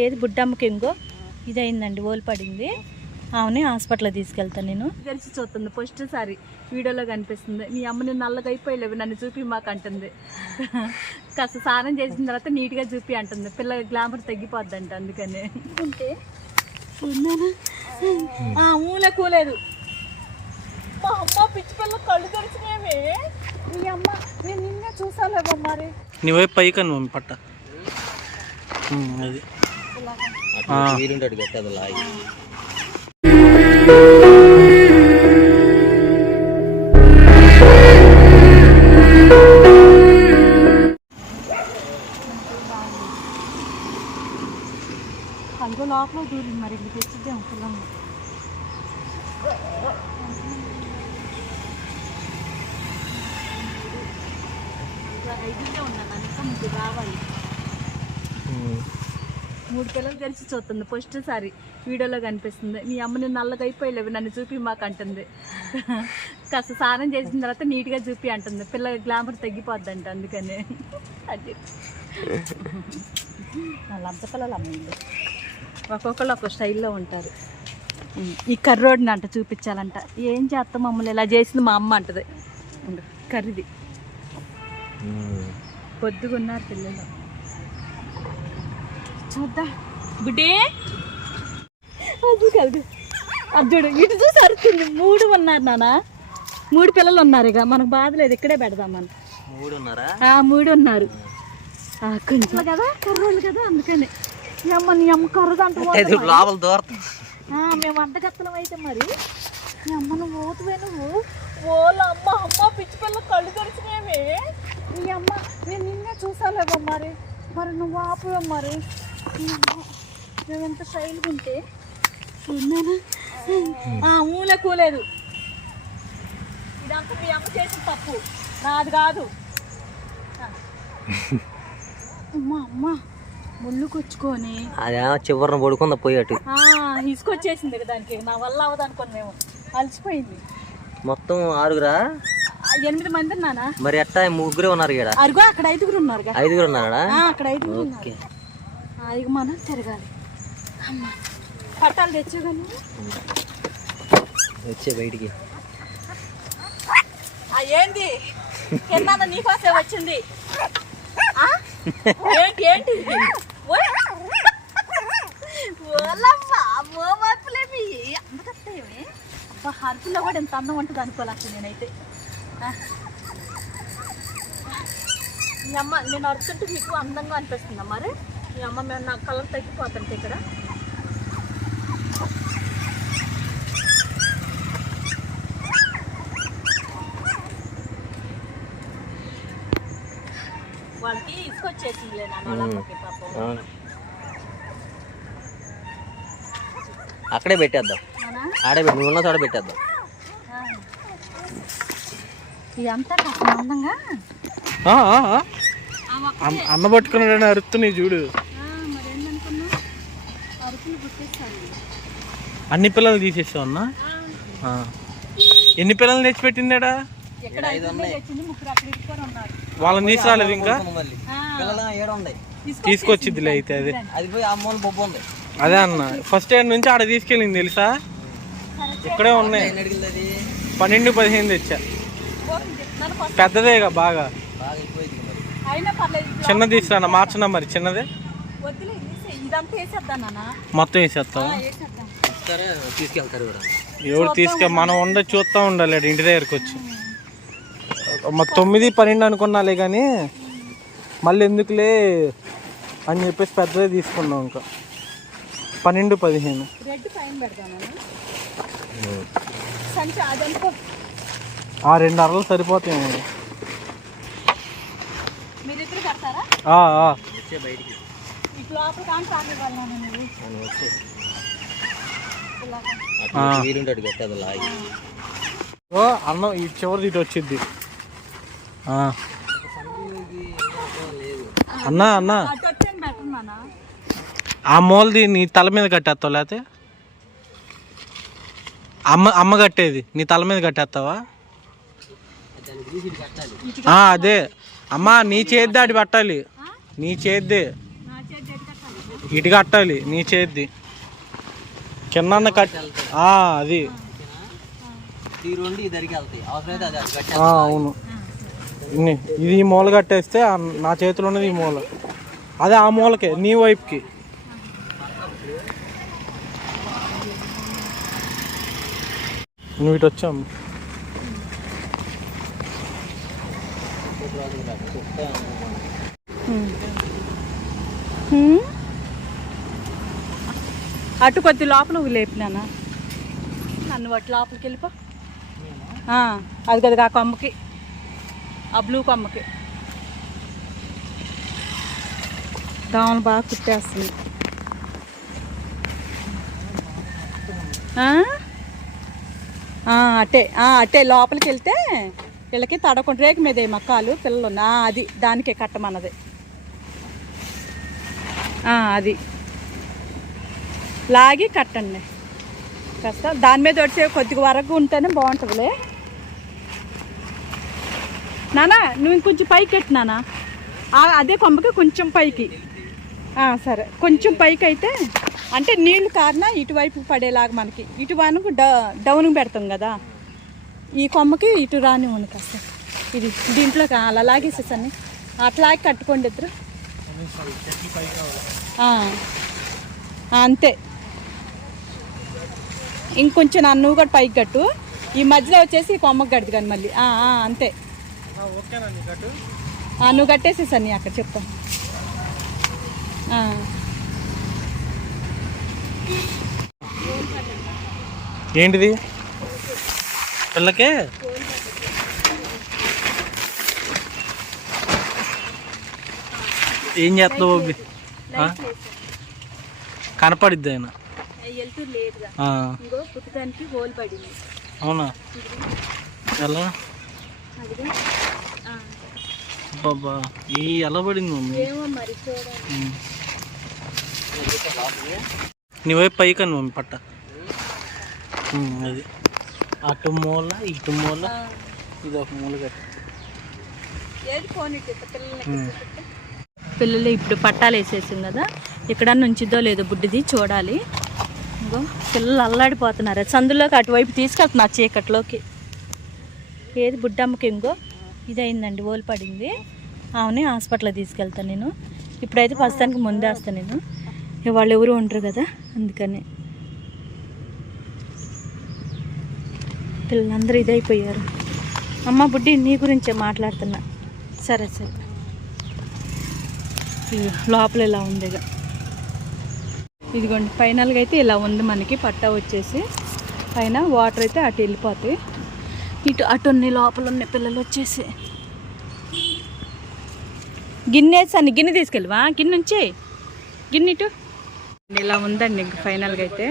ఏది బుడ్డమ్మకి ఇంకో ఇది అయిందండి ఓలు పడింది అవునే హాస్పిటల్ తీసుకెళ్తాను నేను. తెలిసి చూస్తుంది ఫస్ట్ సారి వీడియోలో కనిపిస్తుంది. మీ అమ్మ నేను నల్లగా అయిపోయలేవు నన్ను చూపి మాకు అంటుంది. కాస్త స్నానం చేసిన తర్వాత నీట్గా చూపి అంటుంది. పిల్ల గ్లామర్ తగ్గిపోద్ది అంట అందుకని ఊలే కూలేదు. మా అమ్మ పిచ్చి పిల్ల కళ్ళు తెరిచినేమే మీ అమ్మ నేను నిన్నే చూసాలేమో మరి. నీ వైపు పైకి మమ్మీ పట్ట. అది. ఆ. వీరుంటాడు గట్టదు లాగి కలుగు లోపల దూరింది మరి ఇంటికి తెచ్చిద్దాం పిల్లల్ని ఐదుగా ఉన్నాను ఇంకా ముగ్గురు రావాలి ఉమ్. మూడు పిల్లలు తెలిసి చూస్తుంది. ఫస్ట్ సారి వీడియోలో కనిపిస్తుంది. మీ అమ్మ నేను నల్లగా అయిపోయలేవు నన్ను చూపి మాకు అంటుంది. కాస్త స్నానం చేసిన తర్వాత నీట్గా చూపి అంటుంది. పిల్ల గ్లామర్ తగ్గిపోద్ది అంట అందుకని. అది. లంచ పిల్లలు అమ్మండి. ఒక్కొక్కళ్ళు ఒక్కొక్క స్టైల్లో ఉంటారు. ఈ కర్రోడిని అంట చూపించాలంట. ఏం చేస్తాం మమ్మల్ని? ఇలా చేసింది మా అమ్మ అంటది. కర్రీది. పొద్దుగున్నారు పిల్లలు. చూద్దాం? గుడ్డే అది కాదు. అర్జుడు ఇటు చూసి మూడు ఉన్నారు నాన్న. మూడు పిల్లలు ఉన్నారు ఇక. మనకు బాధ లేదు ఇక్కడే పెడదాం మనం. మూడు ఉన్నారా? ఆ, మూడు ఉన్నారు. ఆ, కొంచెం. కదా? కర్రోళ్ళు కదా అందుకని. ఈ అమ్మ నీ అమ్మ కర్రగా అంటూ ఇది లోపల దూరతం. మేము అంతగత్తలం అయితే మరి. నీ అమ్మ నువ్వు ఓటువే నువ్వు. ఓళ్ళ అమ్మ అమ్మ పిచ్చి పిల్ల కళ్ళు తెరిచినేమే నీ అమ్మ నేను నిన్నే చూసాలేమో మరి. మరి నువ్వు ఆపువే మరి. ఎంత స్టైల్గా ఉంటే. ఉన్నానా ఆ, ఊలే కూలేదు. ఇదంతా మీ అమ్మ చేసిన తప్పు. నాది కాదు. అమ్మ అమ్మ. ముళ్ళు కొచ్చుకొని. అదేమో చివరిన పడుకుందా పోయి అటు. ఆ, ఇసుకొచ్చేసింది ఇక దానికి. నా వల్ల అవ్వదు అనుకోని మేము. అలసిపోయింది. మొత్తం ఆరుగురా? ఎనిమిది మంది ఉన్నానా? మరి ఎట్టా ముగ్గురే ఉన్నారు ఇక్కడ? అరుగో అక్కడ ఐదుగురు ఉన్నారుగా. ఐదుగురు ఉన్నారా? ఆ, అక్కడ ఐదుగురు ఉన్నారు. ఓకే ఇక మనం తిరగాలి అమ్మ పట్టాలు తెచ్చేగాను వచ్చే బయటికి ఏంది కింద నీకోసే వచ్చింది? ఏంటి ఏంటి ఓయ్. ఓలమ్మ, అమ్మో మార్పులేమి. అందగత్తేమి? అబ్బా హరుపులో కూడా ఎంత అందం ఉంటుంది అనుకోలేదు నేనైతే. మీ అమ్మ నేను అరుస్తుంటే మీకు అందంగా అనిపిస్తుందా మరి మీ అమ్మ మేము నా కలర్ తగ్గిపోతుంటే ఇక్కడ. వాళ్ళకి అవును. అక్కడే పెట్టేద్దాం? ఆడే పెట్టి నువ్వు ఉన్న చోట పెట్టేద్దాం. ఇదంతా అన్న- అన్న పట్టుకున్నాడని అరుతున్నాయి చూడు ఆ, మరి ఏందనుకున్నావు అరుపులు గుర్తిస్తాను అన్ని పిల్లలు తీసేసావు అన్న? ఆ. ఎన్ని పిల్లలు తెచ్చిపెట్టిందాడా? ఉన్నారు. వాళ్ళని తీసుకురాలేదు ఇంకా? తీసుకొచ్చిద్దిలే అయితే అదే. అది పోయి అమ్మోని బొబ్బ ఉంది. అదే అన్న. ఫస్ట్ ఇయర్ నుంచి ఆడ తీసుకెళ్ళింది తెలుసా? ఇక్కడే ఉన్నాయి. పన్నెండు పదిహేను తెచ్చా. పెద్దదేగా బాగా. బాగా అయిపోయింది మరి. అయినా పర్లేదు ఇది చిన్నది తీసుకురా మార్చనా మరి. చిన్నదే? వద్దులే ఇది ఇదంతా వేసేద్దాం నాన్న. మొత్తం వేసేస్తాం తీసుకెళ్తారు కూడా ఎవరు తీసుకె మనం ఉండ చూస్తూ ఉండాలి ఇంటి దగ్గరకు వచ్చి. మా తొమ్మిది పన్నెండు అనుకున్నాలే కానీ మళ్ళీ ఎందుకులే అని చెప్పేసి పెద్దదే తీసుకున్నాం ఇంకా. పన్నెండు పదిహేను. ఆ రెండు అరలు సరిపోతాయి మీరిద్దరు కడతారా? ఆ, ఆ. వచ్చే బయటికి ఇటు లోపల కానీ తాగేవాళ్ళ నువ్వు మనం వచ్చే ఇలాగా అటు లాగి ఓ అన్నం ఈ చివరిది ఇటు వచ్చింది. ఆ. అన్నా అన్నా. ఆ మూలది నీ తల మీద కట్టేస్తావు లేకపోతే అమ్మ అమ్మ కట్టేది. నీ తల మీద కట్టేస్తావా? దాన్ని తీసి ఇటు కట్టాలి ఆ, అదే. అమ్మా నీ చేద్ది అటు పెట్టాలి. నీ చేద్దే. ఇటు కట్టాలి నీ చేద్ది. అది. కట్టే ఆ, అవును. ఇన్ని. ఇది ఈ మూల కట్టేస్తే నా చేతిలో ఉన్నది ఈ మూల. అదే ఆ మూలకే నీ వైపుకి. నువ్వు ఇటు వచ్చాము హ్మ్? అటు కొద్ది లోపల లేపినానా నన్ను. వాటి లోపలికి వెళ్ళిపో. అది కదా ఆ కొమ్మకి. ఆ బ్లూ కొమ్మకి. దోమలు బాగా కుట్టేస్తుంది అట్టే అట్టే లోపలికి వెళ్తే వీళ్ళకి తడకుండా రేకు మీద ఏ మక్కాలు పిల్లలు నా అది దానికే కట్టమన్నది. అది. లాగి కట్టండి. కాస్త దాని మీద వచ్చే కొద్దిగా వరకు ఉంటేనే బాగుంటుందిలే. నానా నువ్వు ఇంకొంచెం పైకి ఎట్టు నానా? ఆ, అదే కొమ్మకి కొంచెం పైకి. సరే. కొంచెం పైకి అయితే అంటే నీళ్ళు కారినా ఇటువైపు పడేలాగా మనకి. ఇటు డ డౌన్కి పెడతాం కదా. ఈ కొమ్మకి ఇటు రాని ఉండి కాస్త. ఇది దీంట్లోకి అలా లాగేసేసని అట్లాగే కట్టుకోండి ఇద్దరు. అంతే. ఇంకొంచెం నా నువ్వు కూడా పైకి కట్టు. ఈ మధ్యలో వచ్చేసి ఈ కొమ్మకి కడదు కానీ మళ్ళీ. ఆ, ఆ, అంతే. నువ్వు కట్టేసేసని అక్కడ చెప్తాను ఆ. ఏంటిది? పిల్లకే? ఏం చేస్తావు? కనపడిద్ది ఆయన. వెళ్తూ లేదుగా ఆ, ఇంకో పుట్టడానికి హోల్ పడింది. అవునా? ఎలా? అదిగా. బాబా ఈ ఎలా పడింది మమ్మీ? ఏమో మరి చూడాలి. ఉమ్. నీ వైపు పైకని మమ్మీ పట్ట. అది. అటు మూల ఇటు మూల. ఇది ఒక మూల కట్టి. పిల్లలు ఇప్పుడు పట్టాలు వేసేసింది కదా? ఇక్కడ నుంచిదో లేదో బుడ్డిది చూడాలి. ఇంకో పిల్లలు అల్లాడిపోతున్నారు. సందులోకి అటువైపు తీసుకెళ్తున్నా చీకట్లోకి. ఏది బుడ్డమ్మకి ఇంకో? ఇది అయిందండి ఓలు పడింది అవునే హాస్పిటల్కి తీసుకెళ్తాను నేను. ఇప్పుడైతే ప్రస్తుతానికి ముందే వస్తాను నేను. వాళ్ళు ఎవరు ఉండరు కదా అందుకని. పిల్లలందరూ ఇదైపోయారు. అమ్మ బుడ్డి నీ గురించే మాట్లాడుతున్నా. సరే సరే. లోపల ఇలా ఉంది ఇదిగోండి ఫైనల్గా అయితే ఇలా ఉంది మనకి పట్టా వచ్చేసి. పైన వాటర్ అయితే అటు వెళ్ళిపోతాయి. ఇటు అటు లోపల ఉన్న పిల్లలు వచ్చేసి. గిన్నె వేసాను. గిన్నె తీసుకెళ్ళవా? గిన్నె నుంచి గిన్నె ఇటు. ఇలా ఉందండి ఇంక ఫైనల్గా అయితే.